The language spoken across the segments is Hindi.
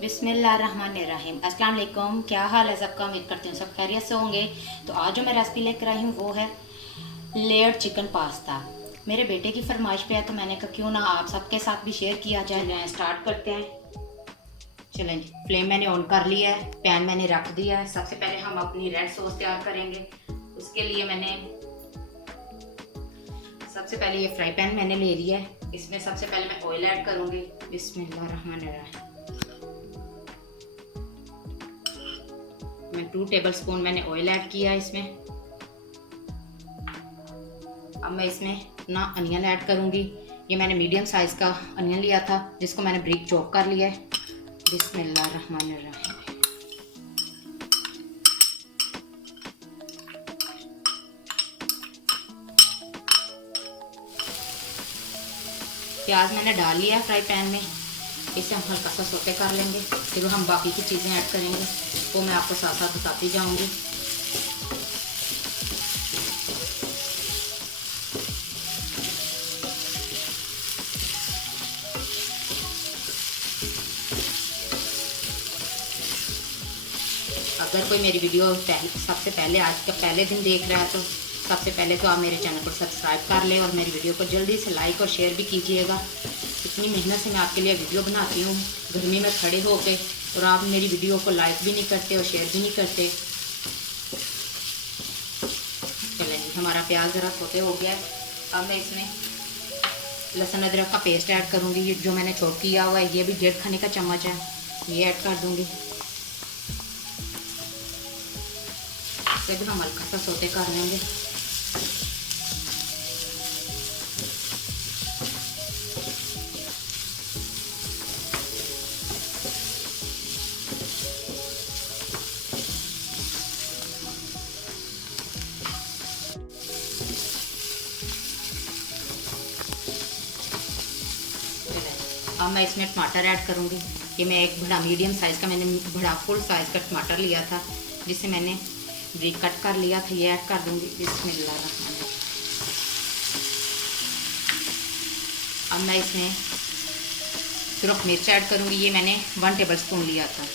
बिस्मिल्लाहिर्रहमानिर्रहीम। अस्सलाम वालेकुम। क्या हाल है सबका? उम्मीद करती हूँ सब खैरियत से होंगे। तो आज जो मैं रेसिपी लेकर आई हूँ वो है लेयर्ड चिकन पास्ता। मेरे बेटे की फरमाइश पे है तो मैंने कहा क्यों ना आप सबके साथ भी शेयर किया जाए। चलें स्टार्ट करते हैं। चलें जी, फ्लेम मैंने ऑन कर लिया है, पैन मैंने रख दिया है। सबसे पहले हम अपनी रेड सॉस तैयार करेंगे। उसके लिए मैंने सबसे पहले ये फ्राई पैन मैंने ले लिया है। इसमें सबसे पहले मैं ऑयल ऐड करूँगी। बिस्मिल्लाहिर्रहमानिर्रहीम। मैं 2 टेबलस्पून मैंने ऑयल ऐड किया है इसमें। अब मैं इसमें ना अनियन ऐड करूंगी। ये मैंने मीडियम साइज का अनियन लिया था जिसको मैंने ब्रिक चॉप कर लिया है। बिस्मिल्लाहिर्रहमानिर्रहीम। प्याज मैंने डाल लिया है फ्राई पैन में। इसे हम हल्का सा सोते कर लेंगे, फिर हम बाकी की चीज़ें ऐड करेंगे वो मैं आपको साथ साथ बताती जाऊंगी। अगर कोई मेरी वीडियो सबसे पहले आज का पहले दिन देख रहा है तो सबसे पहले तो आप मेरे चैनल को सब्सक्राइब कर लें और मेरी वीडियो को जल्दी से लाइक और शेयर भी कीजिएगा। इतनी मेहनत से मैं आपके लिए वीडियो बनाती हूँ गर्मी में खड़े होकर, और आप मेरी वीडियो को लाइक भी नहीं करते और शेयर भी नहीं करते। चलें जी, हमारा प्याज ज़रा सोते हो गया है। अब मैं इसमें लहसुन अदरक का पेस्ट ऐड करूँगी। ये जो मैंने चॉप किया हुआ है ये भी 1.5 खाने का चम्मच है, ये ऐड कर दूँगी। इसे भी हम हल्का सा सोते कर लेंगे। अब मैं इसमें टमाटर ऐड करूँगी। ये मैं एक बड़ा मीडियम साइज़ का मैंने बड़ा फुल साइज़ का टमाटर लिया था जिसे मैंने ब्रिक कट कर लिया था, ये ऐड कर दूँगी। बिस्मिल्लाहिर्रहमानिर्रहीम। अब मैं इसमें सुरख मिर्च ऐड करूँगी। ये मैंने 1 टेबलस्पून लिया था।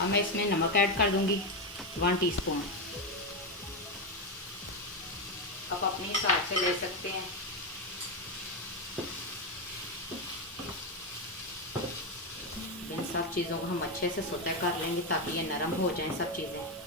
अब मैं इसमें नमक ऐड कर दूंगी 1 टीस्पून। आप अपने हिसाब से ले सकते हैं। इन सब चीज़ों को हम अच्छे से सोते कर लेंगे ताकि ये नरम हो जाएं सब चीज़ें।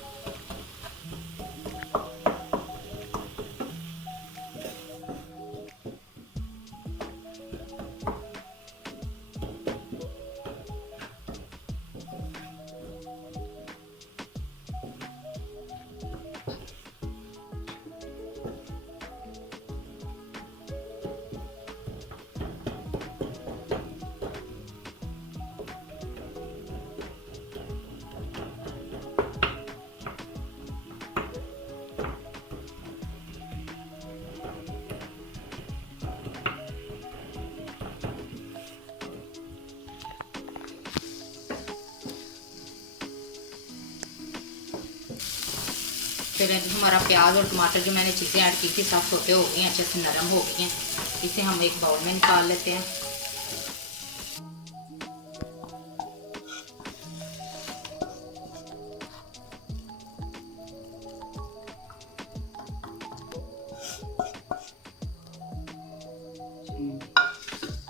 फिर हमारा प्याज और टमाटर जो मैंने चीज़ें ऐड की थी सब सोते हो गई हैं, अच्छे से नरम हो गई हैं। इसे हम एक बाउल में निकाल लेते हैं।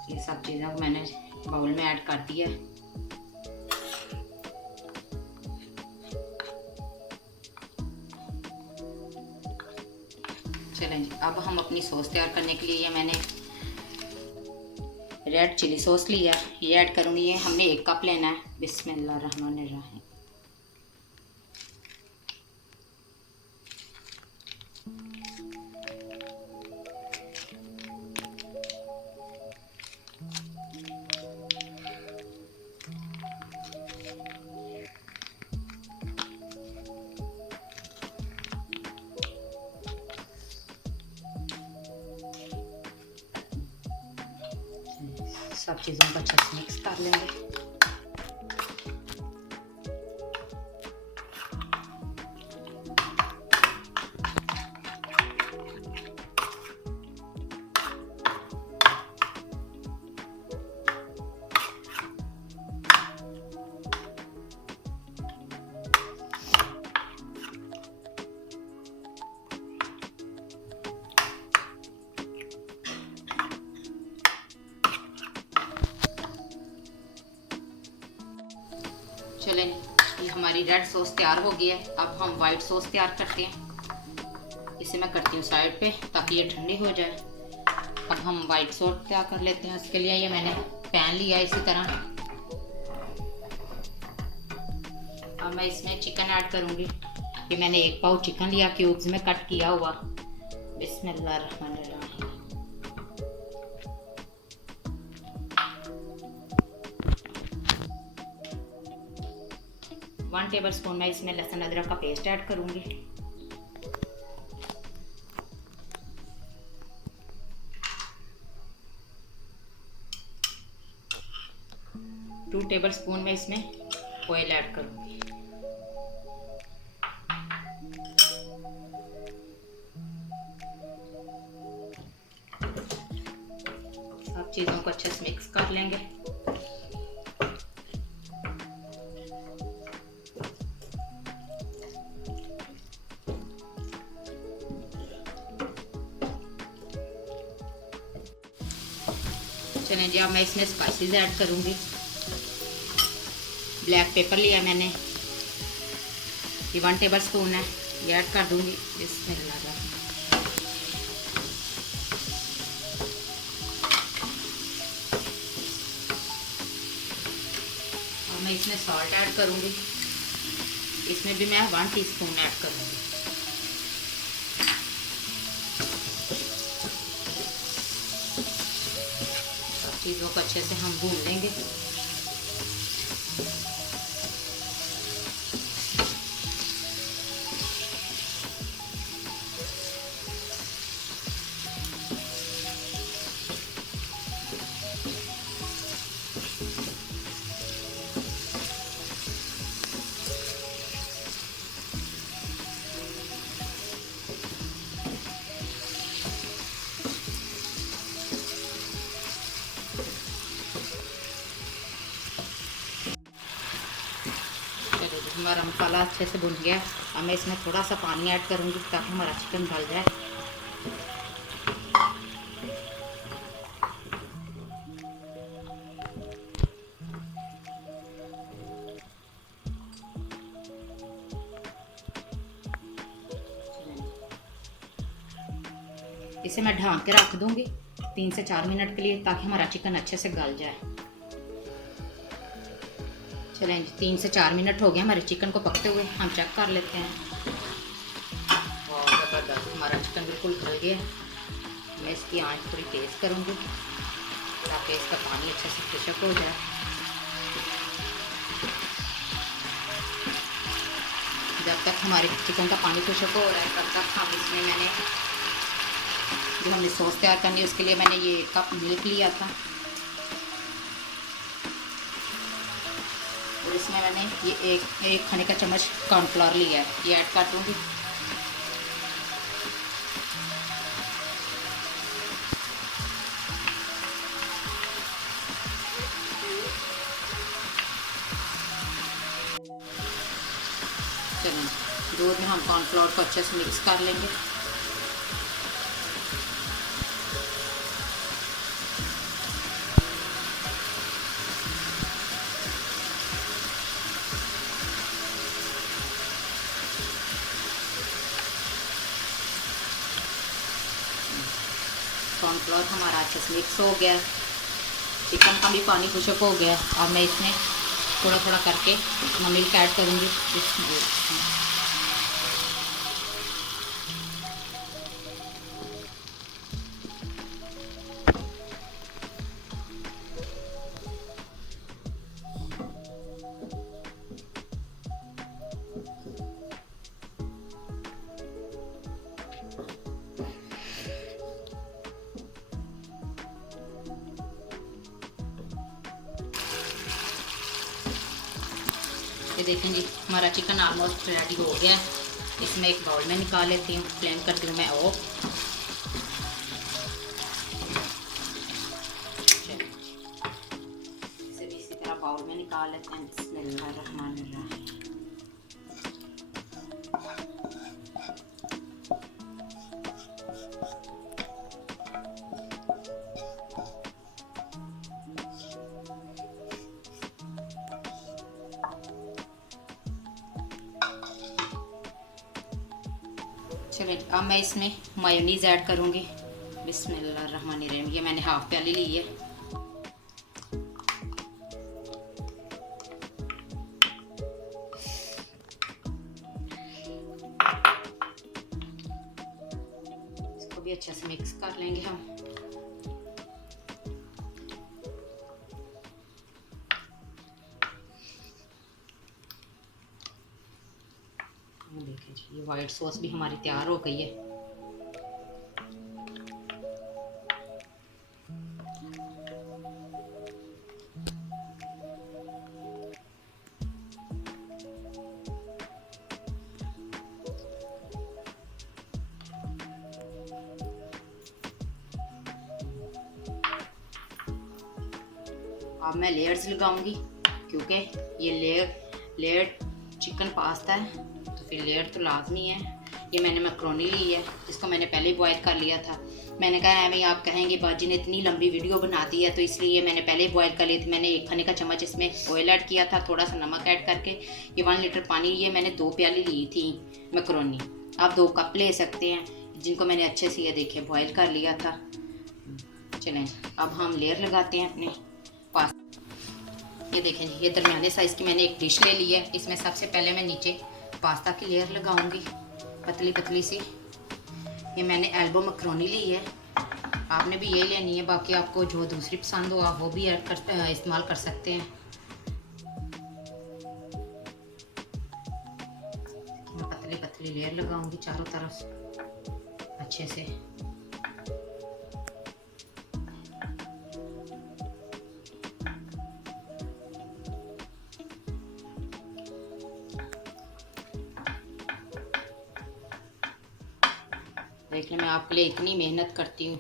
ये सब चीज़ें मैंने बाउल में ऐड कर दिया है। चलें जी, अब हम अपनी सॉस तैयार करने के लिए ये मैंने रेड चिली सॉस लिया, ये ऐड करूँगी। ये हमने 1 कप लेना है। बिस्मिल्लाहिर्रहमानिर्रहीम। सब चीज़ों को अच्छे से मिक्स कर लेंगे। चलें, ये हमारी रेड सॉस तैयार हो गई है। अब हम वाइट सॉस तैयार करते हैं। इसे मैं करती हूँ साइड पे ताकि ये ठंडी हो जाए। अब हम वाइट सॉस तैयार कर लेते हैं। उसके लिए ये मैंने पैन लिया इसी तरह। अब मैं इसमें चिकन ऐड करूँगी। ये मैंने 1 पाव चिकन लिया, क्यूब्स में कट किया हुआ। बिस्मिल्लाहिर्रहमानिर्रहीम। 1 टेबल स्पून मैं इसमें लहसुन अदरक का पेस्ट ऐड करूंगी। 2 टेबल स्पून में इसमें ऑयल ऐड करूंगी। सब चीज़ों को अच्छे से मिक्स कर लेंगे। चलें जी, अब मैं इसमें स्पाइसेस ऐड करूंगी। ब्लैक पेपर लिया मैंने, ये 1 टेबल स्पून है, ये ऐड कर दूंगी। बिस्मिल्लाह। और मैं इसमें सॉल्ट ऐड करूंगी। इसमें भी मैं 1 टीस्पून ऐड करूंगी। चीज़ों को अच्छे से हम भून लेंगे। हमारा मसाला अच्छे से भुन गया। अब मैं इसमें थोड़ा सा पानी ऐड करूंगी ताकि हमारा चिकन गल जाए। इसे मैं ढक के रख दूंगी 3 से 4 मिनट के लिए ताकि हमारा चिकन अच्छे से गल जाए। चलें, 3 से 4 मिनट हो गए हमारे चिकन को पकते हुए। हम चेक कर लेते हैं। और ज़बरदस्त हमारा चिकन बिल्कुल गल गया है। मैं इसकी आंच थोड़ी तेज़ करूँगी ताकि इसका पानी अच्छे से खुशक हो जाए। जब तक हमारे चिकन का पानी खुशक हो रहा है तब तक हम इसमें मैंने जो हमने सॉस तैयार करनी है उसके लिए मैंने ये 1 कप मिल्क लिया था और इसमें मैंने ये एक खाने का चम्मच कॉर्नफ्लोर लिया है, ये ऐड कर दूँगी। चलें, दूध में हम कॉर्नफ्लोर को अच्छे से मिक्स कर लेंगे। कॉर्नफ्लोर हमारा अच्छे से मिक्स हो गया। चिकन का भी पानी खुशक हो गया। अब मैं इसमें थोड़ा थोड़ा करके मिल्क ऐड करूँगी। ये देखें जी, हमारा चिकन ऑलमोस्ट रेडी हो गया है। इसमें एक बाउल में निकाल लेती हूँ, फ्लेम करती हूँ मैं ऑफ। इसे भी इसी तरह बाउल में निकाल लेते हैं। बिस्मिल्लाहिर्रहमानिर्रहीम। चलिए अब मैं इसमें मायोनीज़ ऐड करूँगी। बिस्मिल्लाहिर्रहमानिर्रहीम। ये मैंने हाफ प्याली ली है। इसको भी अच्छे से मिक्स कर लेंगे हम। देखिए जी, ये वाइट सॉस भी हमारी तैयार हो गई है। अब मैं लेयर्स लगाऊंगी, क्योंकि ये लेयर चिकन पास्ता है तो फिर लेयर तो लाजमी है। ये मैंने मैक्रोनी ली है, जिसको मैंने पहले ही बॉयल कर लिया था। मैंने कहा है भाई, आप कहेंगे बाजी ने इतनी लंबी वीडियो बना दी है, तो इसलिए मैंने पहले ही बॉयल कर ली थी। मैंने 1 खाने का चम्मच इसमें ऑयल ऐड किया था, थोड़ा सा नमक ऐड करके। ये 1 लीटर पानी, ये मैंने 2 प्याली ली थी मैक्रोनी। आप 2 कप ले सकते हैं, जिनको मैंने अच्छे से ये देखिए बॉयल कर लिया था। चलें अब हम लेयर लगाते हैं अपने पास्ता। ये देखें जी, ये दरमियाने साइज़ की मैंने एक डिश ले ली है। इसमें सबसे पहले मैं नीचे पास्ता की लेयर लगाऊंगी, पतली पतली सी। ये मैंने एल्बो मैक्रोनी ली है, आपने भी ये लेनी है। बाकी आपको जो दूसरी पसंद हो आप वो भी इस्तेमाल कर सकते हैं। मैं पतली पतली लेयर लगाऊंगी चारों तरफ अच्छे से। देखिए, मैं आपके लिए इतनी मेहनत करती हूँ,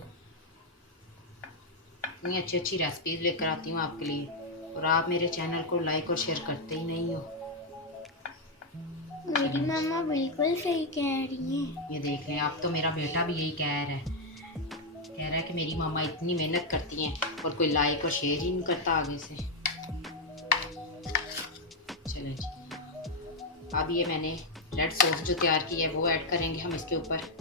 इतनी अच्छी अच्छी रेसिपीज लेकर आती हूँ आपके लिए, और आप मेरे चैनल को लाइक और शेयर करते ही नहीं हो। मेरी मम्मा बिल्कुल सही कह रही हैं। ये देख लें, आप तो मेरा बेटा भी यही कह रहा है कि मेरी मामा इतनी मेहनत करती हैं और कोई लाइक और शेयर ही नहीं करता आगे से। चलो जी, अब ये मैंने रेड सॉस जो तैयार की है वो ऐड करेंगे हम इसके ऊपर।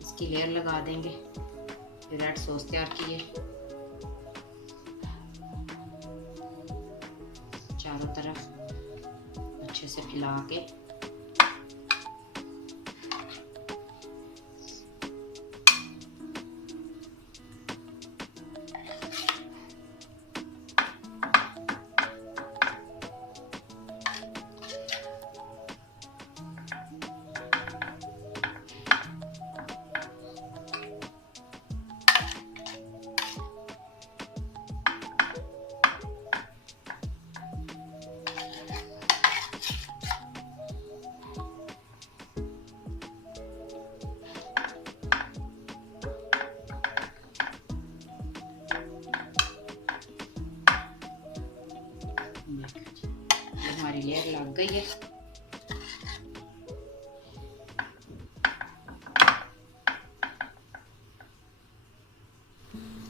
इसकी लेयर लगा देंगे। फिर रेड सॉस तैयार की है, चारों तरफ अच्छे से फैला के। हमारी लेयर लग गई है।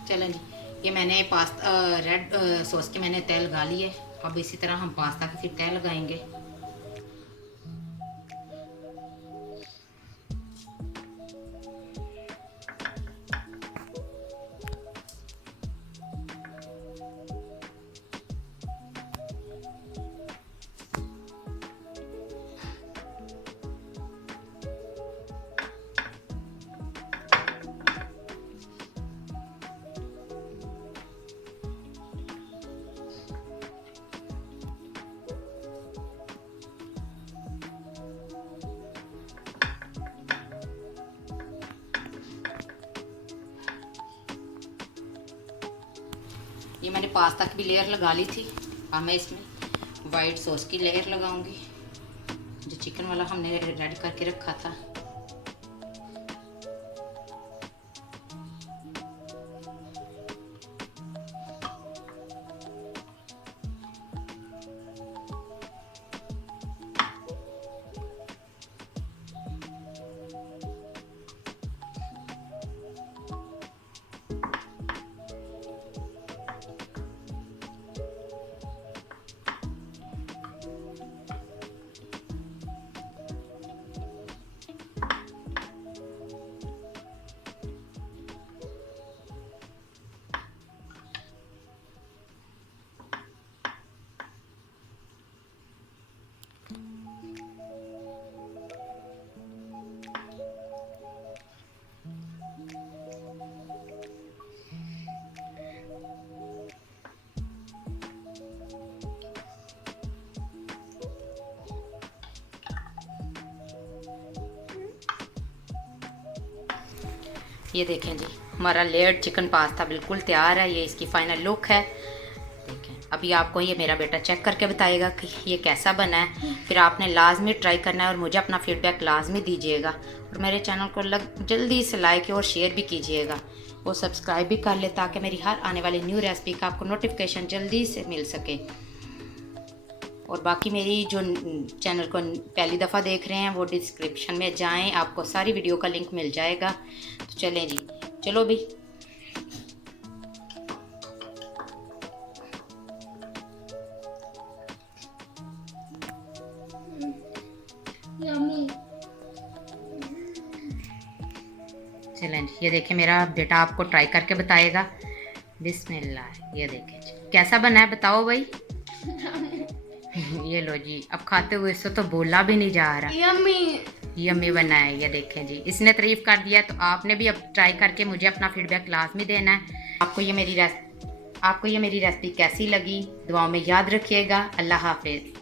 चलें जी, ये मैंने पास्ता रेड सॉस के मैंने तय लगा ली है। अब इसी तरह हम पास्ता की फिर तय लगाएंगे। ये मैंने पास्ता की भी लेयर लगा ली थी। अब मैं इसमें वाइट सॉस की लेयर लगाऊंगी, जो चिकन वाला हमने रेडी करके रखा था। ये देखें जी, हमारा लेयर्ड चिकन पास्ता बिल्कुल तैयार है। ये इसकी फाइनल लुक है। देखें, अभी आपको ये मेरा बेटा चेक करके बताएगा कि ये कैसा बना है। फिर आपने लाजमी ट्राई करना है और मुझे अपना फीडबैक लाजमी दीजिएगा। और मेरे चैनल को जल्दी से लाइक और शेयर भी कीजिएगा, और सब्सक्राइब भी कर ले, ताकि मेरी हर आने वाली न्यू रेसिपी का आपको नोटिफिकेशन जल्दी से मिल सके। और बाकी मेरी जो चैनल को पहली दफ़ा देख रहे हैं वो डिस्क्रिप्शन में जाएं, आपको सारी वीडियो का लिंक मिल जाएगा। तो चलें जी, चलो भी। यम्मी। चलें जी, ये देखें, मेरा बेटा आपको ट्राई करके बताएगा। बिस्मिल्लाह। ये देखें जी, कैसा बना है बताओ भाई। ये लो जी, अब खाते हुए इससे तो बोला भी नहीं जा रहा। यम्मी बना है। ये देखें जी, इसने तारीफ कर दिया, तो आपने भी अब ट्राई करके मुझे अपना फीडबैक लाजमी देना है। आपको ये मेरी रेसिपी कैसी लगी, दुआओं में याद रखिएगा। अल्लाह हाफिज़।